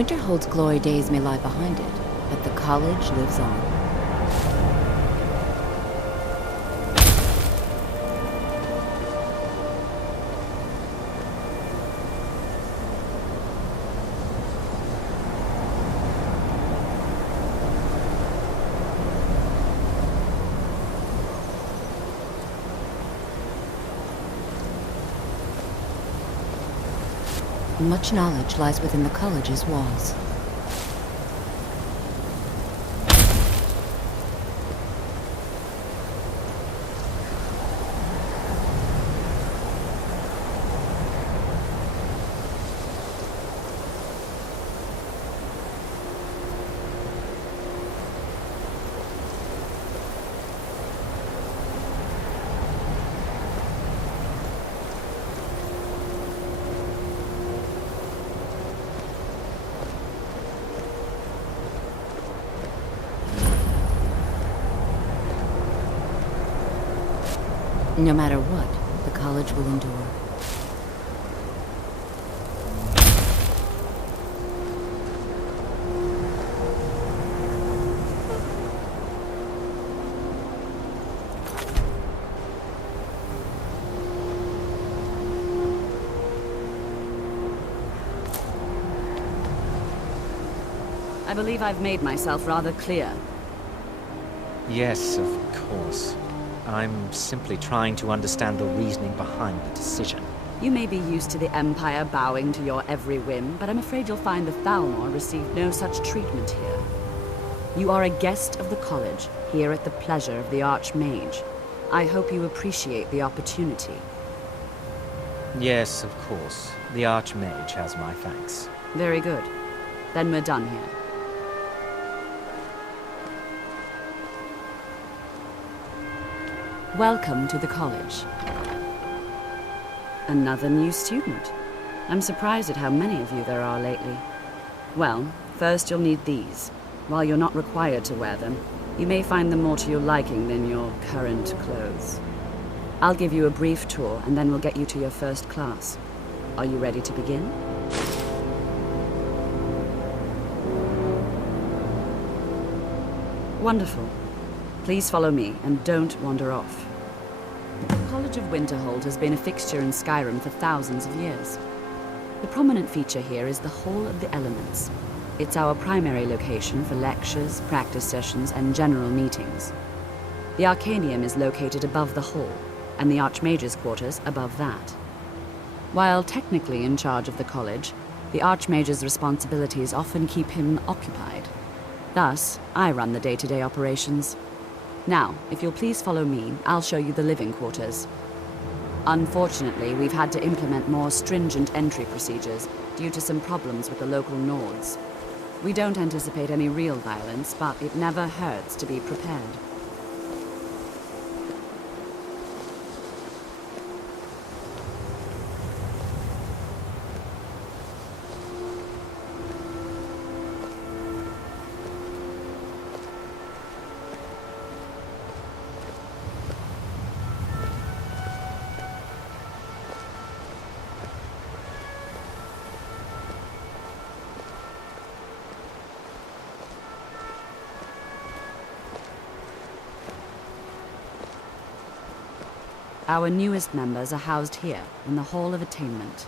Winterhold's glory days may lie behind it, but the college lives on. Much knowledge lies within the college's walls. No matter what, the college will endure. I believe I've made myself rather clear. Yes, of course. I'm simply trying to understand the reasoning behind the decision. You may be used to the Empire bowing to your every whim, but I'm afraid you'll find the Thalmor received no such treatment here. You are a guest of the college, here at the pleasure of the Archmage. I hope you appreciate the opportunity. Yes, of course. The Archmage has my thanks. Very good. Then we're done here. Welcome to the college. Another new student. I'm surprised at how many of you there are lately. Well, first you'll need these. While you're not required to wear them, you may find them more to your liking than your current clothes. I'll give you a brief tour, and then we'll get you to your first class. Are you ready to begin? Wonderful. Please follow me, and don't wander off. The College of Winterhold has been a fixture in Skyrim for thousands of years. The prominent feature here is the Hall of the Elements. It's our primary location for lectures, practice sessions, and general meetings. The Arcanium is located above the hall, and the Archmage's quarters above that. While technically in charge of the college, the Archmage's responsibilities often keep him occupied. Thus, I run the day-to-day operations. Now, if you'll please follow me, I'll show you the living quarters. Unfortunately, we've had to implement more stringent entry procedures due to some problems with the local Nords. We don't anticipate any real violence, but it never hurts to be prepared. Our newest members are housed here, in the Hall of Attainment.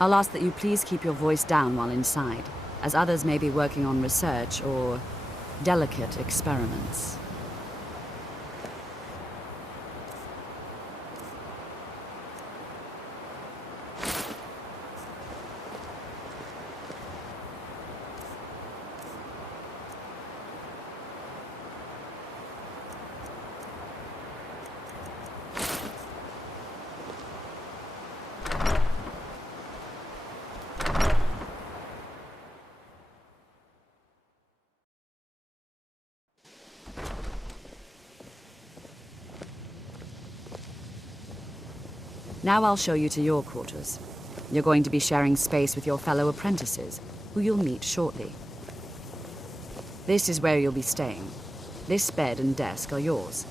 I'll ask that you please keep your voice down while inside, as others may be working on research or delicate experiments. Now I'll show you to your quarters. You're going to be sharing space with your fellow apprentices, who you'll meet shortly. This is where you'll be staying. This bed and desk are yours.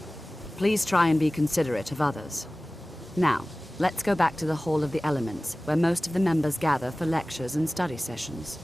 Please try and be considerate of others. Now, let's go back to the Hall of the Elements, where most of the members gather for lectures and study sessions.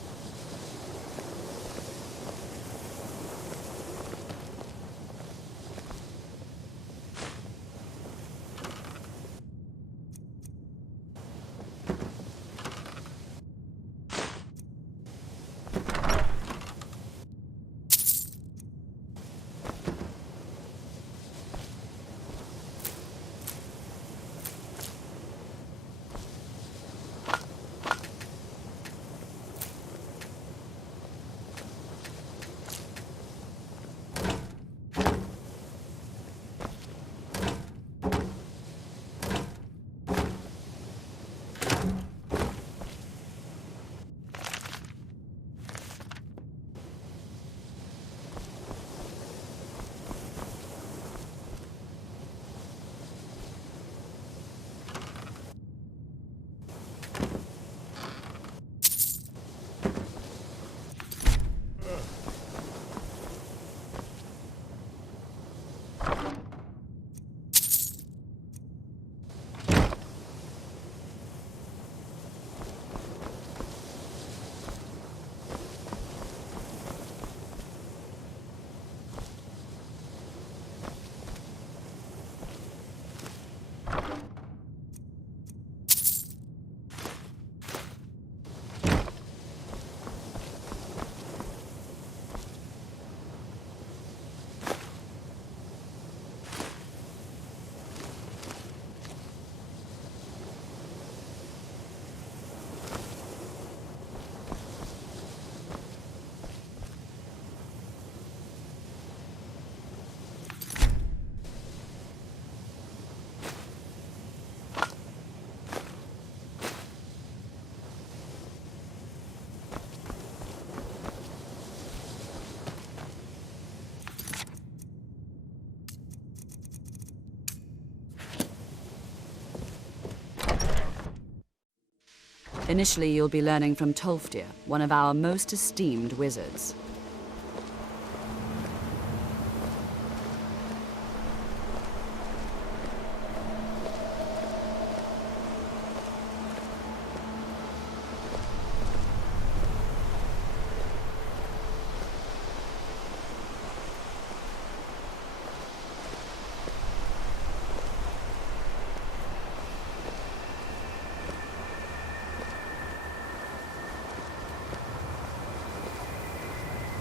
Initially, you'll be learning from Tolfdir, one of our most esteemed wizards.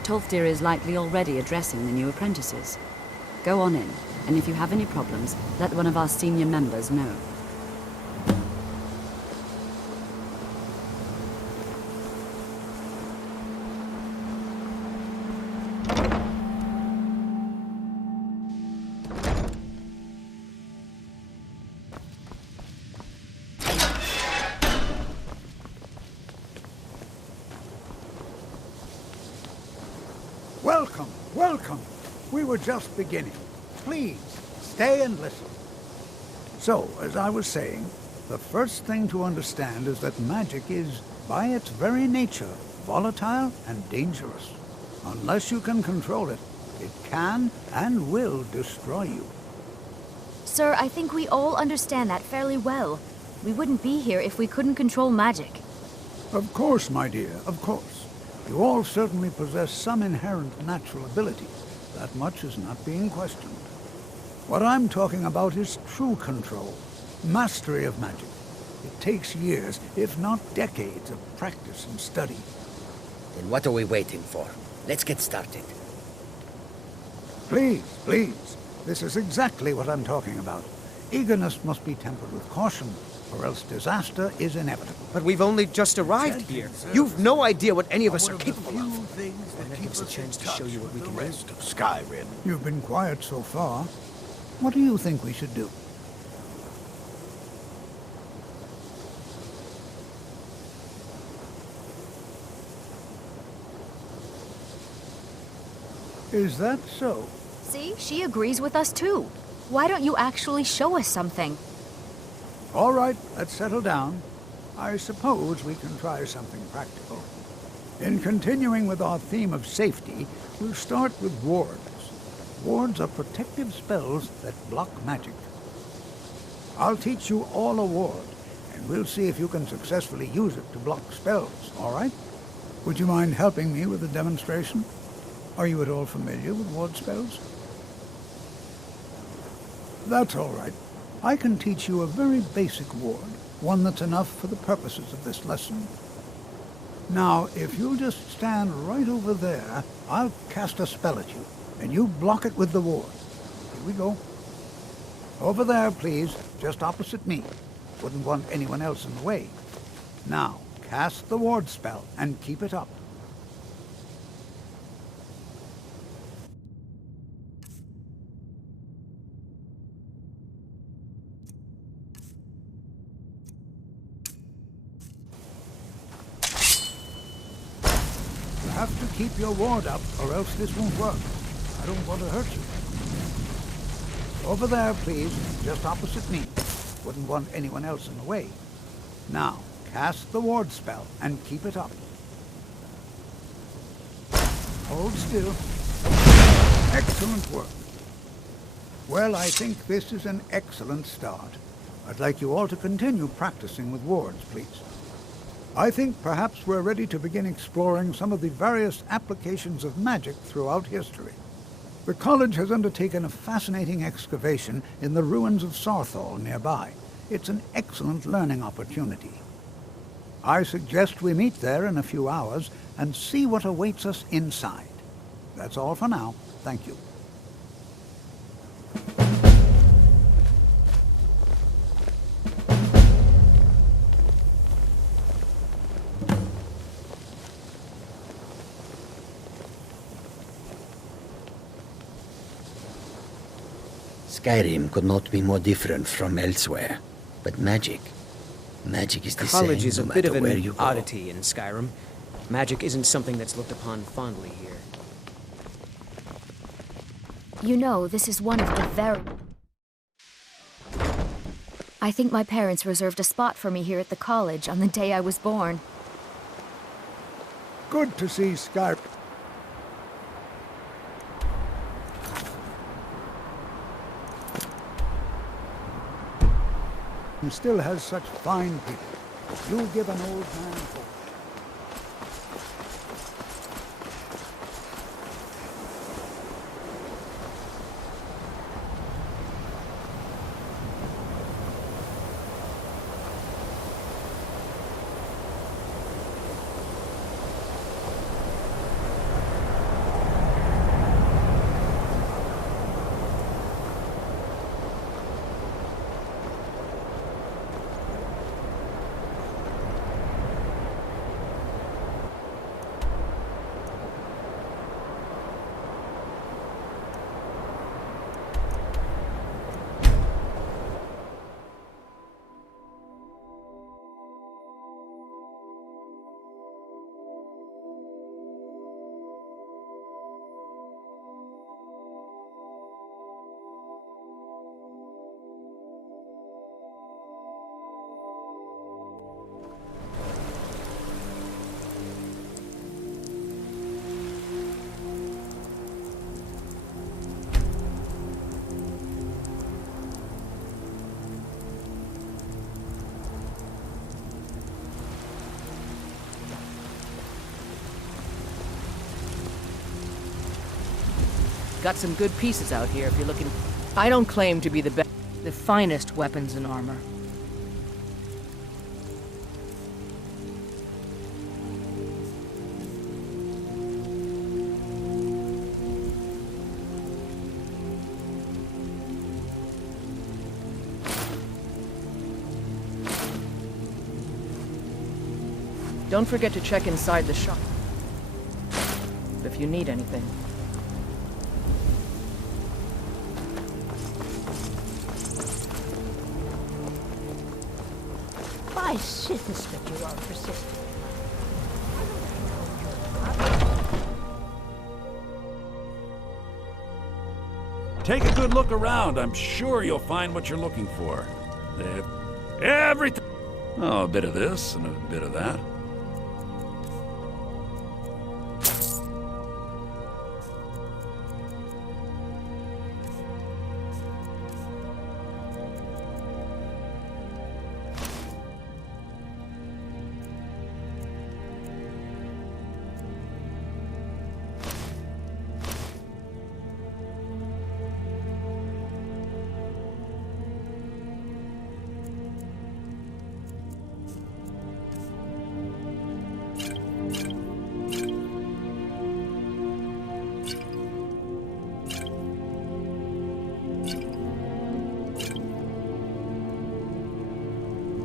Tolfdir is likely already addressing the new apprentices. Go on in, and if you have any problems, let one of our senior members know. Welcome, welcome. We were just beginning. Please, stay and listen. So, as I was saying, the first thing to understand is that magic is, by its very nature, volatile and dangerous. Unless you can control it, it can and will destroy you. Sir, I think we all understand that fairly well. We wouldn't be here if we couldn't control magic. Of course, my dear, of course. You all certainly possess some inherent natural ability. That much is not being questioned. What I'm talking about is true control, mastery of magic. It takes years, if not decades, of practice and study. Then what are we waiting for? Let's get started. Please, please. This is exactly what I'm talking about. Eagerness must be tempered with caution, or else disaster is inevitable. But we've only just arrived here. You've no idea what any of us are capable of. Things that Give us a chance to show you what we can do. rest of Skyrim. You've been quiet so far. What do you think we should do? Is that so? See, she agrees with us too. Why don't you actually show us something? All right, let's settle down. I suppose we can try something practical. In continuing with our theme of safety, we'll start with wards. Wards are protective spells that block magic. I'll teach you all a ward, and we'll see if you can successfully use it to block spells, all right? Would you mind helping me with the demonstration? Are you at all familiar with ward spells? That's all right. I can teach you a very basic ward, one that's enough for the purposes of this lesson. Now, if you'll just stand right over there, I'll cast a spell at you, and you block it with the ward. Here we go. Over there, please, just opposite me. Wouldn't want anyone else in the way. Now, cast the ward spell, and keep it up. You have to keep your ward up, or else this won't work. I don't want to hurt you. Over there, please, just opposite me. Wouldn't want anyone else in the way. Now, cast the ward spell, and keep it up. Hold still. Excellent work. Well, I think this is an excellent start. I'd like you all to continue practicing with wards, please. I think perhaps we're ready to begin exploring some of the various applications of magic throughout history. The college has undertaken a fascinating excavation in the ruins of Saarthal nearby. It's an excellent learning opportunity. I suggest we meet there in a few hours and see what awaits us inside. That's all for now. Thank you. Skyrim could not be more different from elsewhere. But magic is the same College is a no bit of matter where an you go. oddity in Skyrim. Magic isn't something that's looked upon fondly here. You know, this is one of the very... I think my parents reserved a spot for me here at the college on the day I was born. Good to see Skyrim. Still has such fine people. You'll give an old man hope. Got some good pieces out here if you're looking. I don't claim to be the finest weapons and armor. Don't forget to check inside the shop if you need anything. By Sithis, but you are persistent. Take a good look around. I'm sure you'll find what you're looking for. Everything. Oh, a bit of this and a bit of that.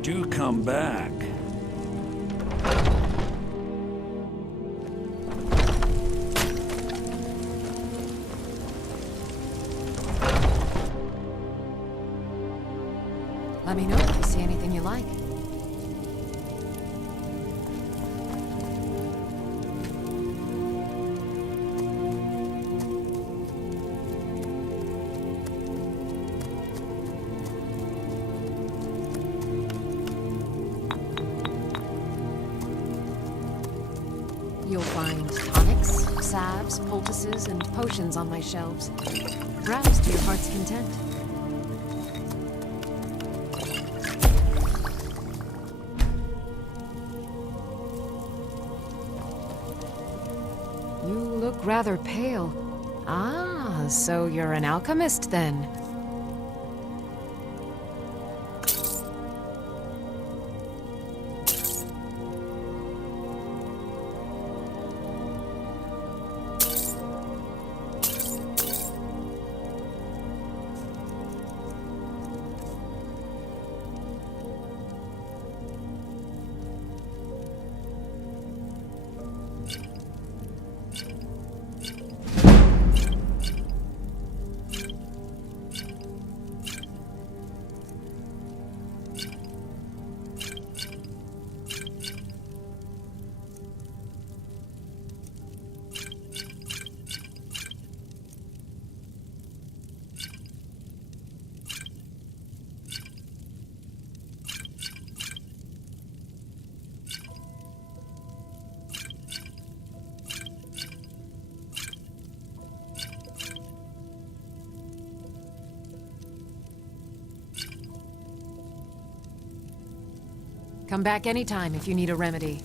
Do come back. Let me know if you see anything you like. You'll find tonics, salves, poultices, and potions on my shelves. Browse to your heart's content. You look rather pale. Ah, so you're an alchemist then. Come back anytime if you need a remedy.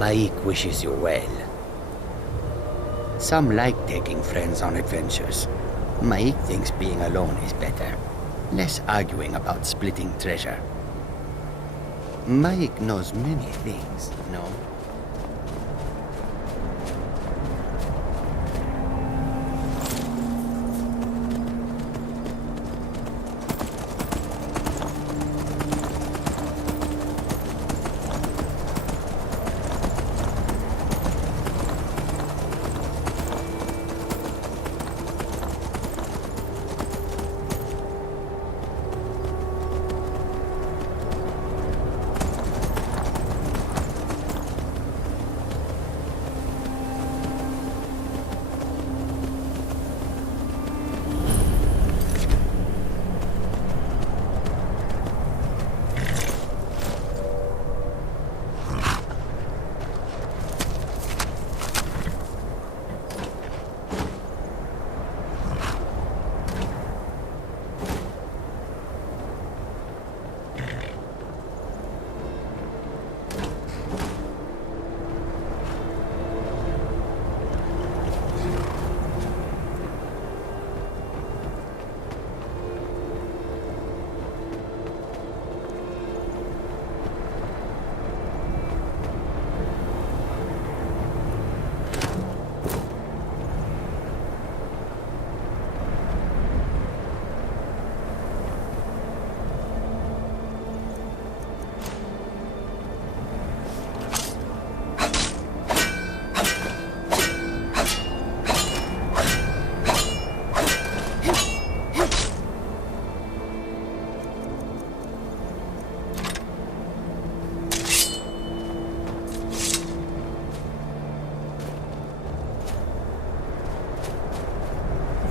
Maik wishes you well. Some like taking friends on adventures. Maik thinks being alone is better. Less arguing about splitting treasure. Maik knows many things, no?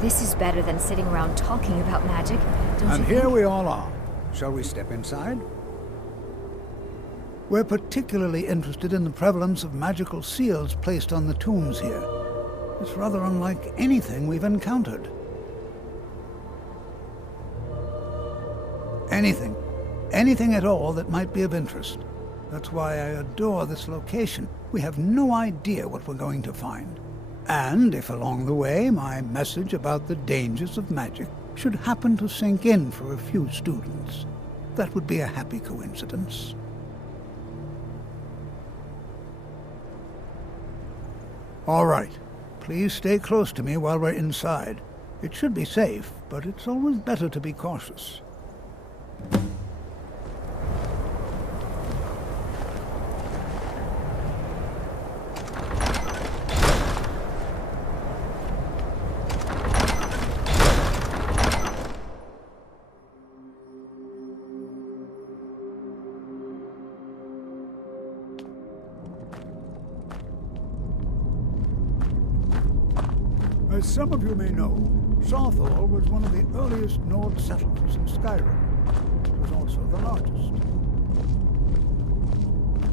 This is better than sitting around talking about magic, don't you And think? here we all are. Shall we step inside? We're particularly interested in the prevalence of magical seals placed on the tombs here. It's rather unlike anything we've encountered. Anything. Anything at all that might be of interest. That's why I adore this location. We have no idea what we're going to find. And if along the way my message about the dangers of magic should happen to sink in for a few students, that would be a happy coincidence. All right. Please stay close to me while we're inside. It should be safe, but it's always better to be cautious. As some of you may know, Saarthal was one of the earliest Nord settlements in Skyrim. It was also the largest.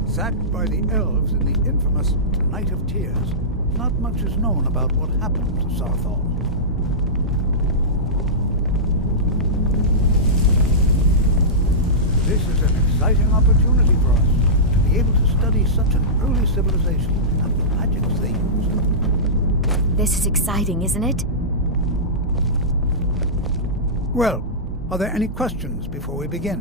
Sacked by the elves in the infamous Night of Tears, not much is known about what happened to Saarthal. This is an exciting opportunity for us to be able to study such an early civilization and the magics they used. This is exciting, isn't it? Well, are there any questions before we begin?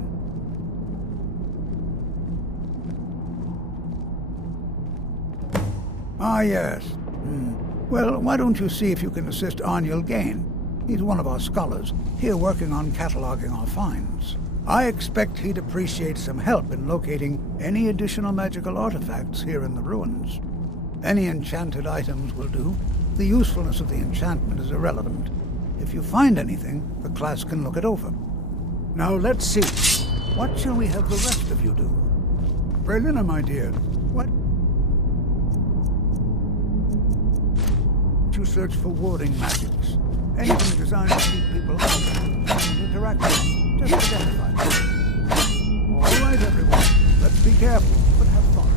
Ah, yes. Well, why don't you see if you can assist Arniel Gain? He's one of our scholars, here working on cataloging our finds. I expect he'd appreciate some help in locating any additional magical artifacts here in the ruins. Any enchanted items will do. The usefulness of the enchantment is irrelevant. If you find anything, the class can look it over. Now let's see. What shall we have the rest of you do? Berliner, my dear, what? To search for warding magics. Anything designed to keep people out and interact with them. Just identify them. All right, everyone. Let's be careful, but have fun.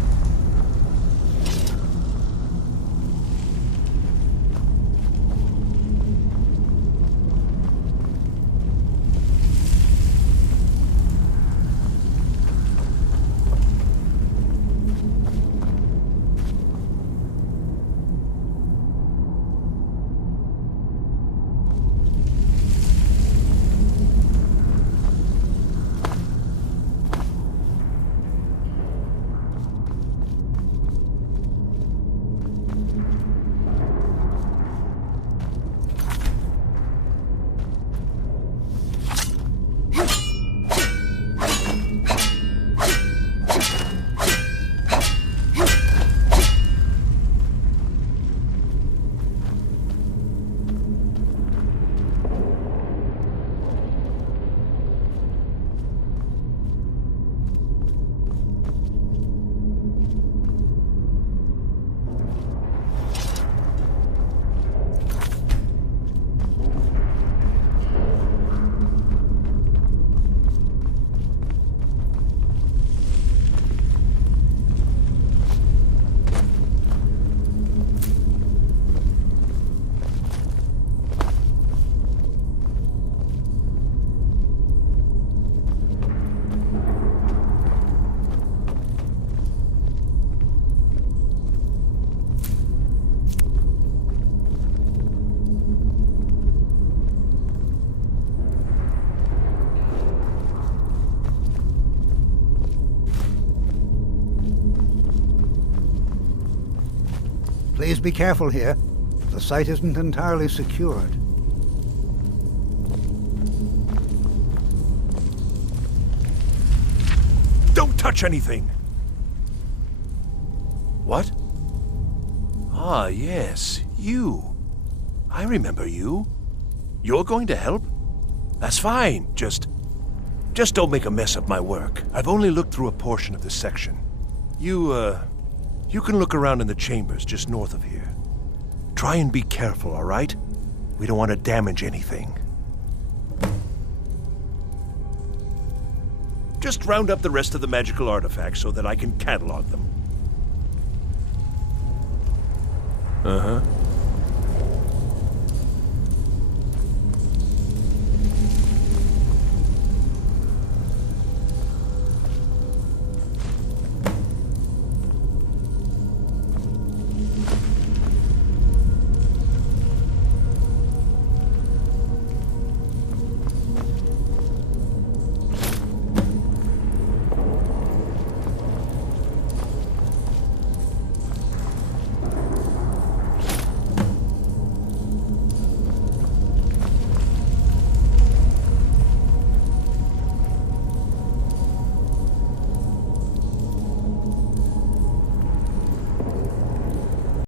Please be careful here. The site isn't entirely secured. Don't touch anything! What? Ah, yes, you. I remember you. You're going to help? That's fine. Just don't make a mess of my work. I've only looked through a portion of this section. You can look around in the chambers just north of here. Try and be careful, all right? We don't want to damage anything. Just round up the rest of the magical artifacts so that I can catalog them. Uh-huh.